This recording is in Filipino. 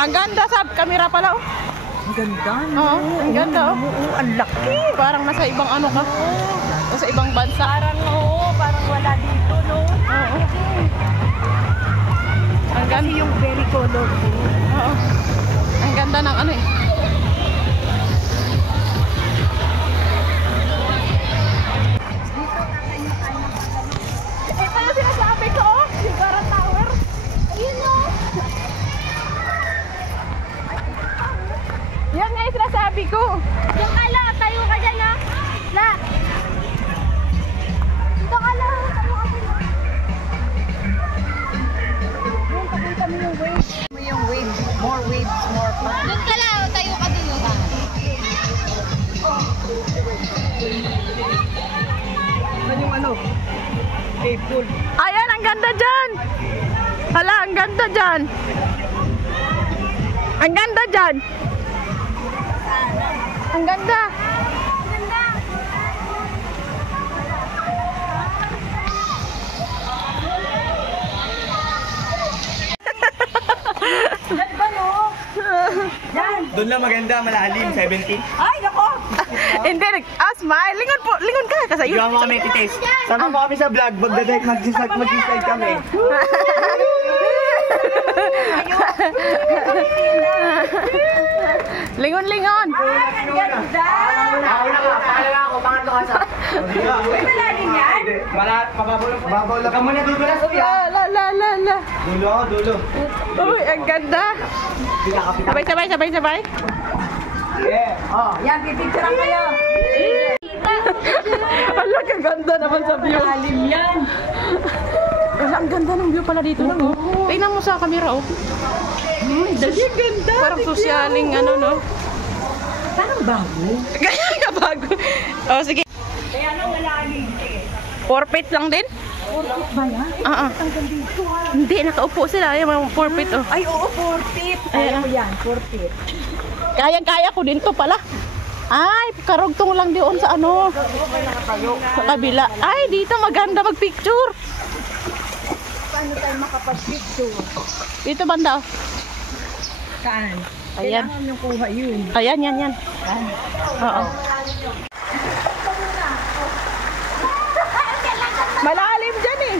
Ang ganda sa camera pala, oh. Ang ganda, no? Oo, ang ganda, oh. Oo, ang laki. Parang nasa ibang ano ka. Nasa ibang bansa. Parang wala dito, no? Oo. Ang Kasi ganda. yung very colorful. Oo. Ang ganda ng ano eh. Ito yung sinasabi ko, oh. Yung parang tower. Ayun, oh. Yan nga yung sinasabi ko. Yung ala, tayo ka dyan ha. La. Dito ka lang, tayo ka dyan. Yung pakita mo yung waves. Yung waves, more fun. Doon ka lang, tayo ka dun. Ano yung ano? Pool. Ayan, ang ganda dyan. Hala, ang ganda dyan. Ang ganda dyan. Ang ganda. Doon lang maganda, malalim, 17. Ay, nako! Hindi, smile. Lingon po, lingon ka. Kasi yun. Gawa mo kami titaste. Sama mo kami sa vlog, mag-decide kami. Lingon, lingon. Ang ganda! Ako na ka, pangalawa ako, pangatlo ka sa. Malalim yan? Babaw lang. Kamu na dudulas, kuya. La. Dulo ako, dulo. Uy, ang ganda. Sabay. Yeah. Oh, yan, pipicturean kayo. Ala, kaganda naman sa view. Malalim yan. Wala, ang ganda ng view pala dito. No? Tingnan mo sa camera, oh. Dali, ganda. Parang sosyaling, ano, no? Parang bago. Ganyan ka bago. Oh, sige. Kaya nang malalim eh. 4 feet lang din? Ba yan? Hanggang dito ha. Hindi, nakaupo sila. Yung mga 4 feet, oh. Ay, oo, 4 feet. Kaya mo yan, 4 feet. Kaya ko din to pala. Ay, karugtong lang doon sa ano. Sa kabila. Ay, dito maganda mag-picture. Paano tayo makapag-picture? Dito banda, oh. Saan? Ayan. Kailangan yung kuha yun. Ayan, yan. Oo. Malalim dyan eh.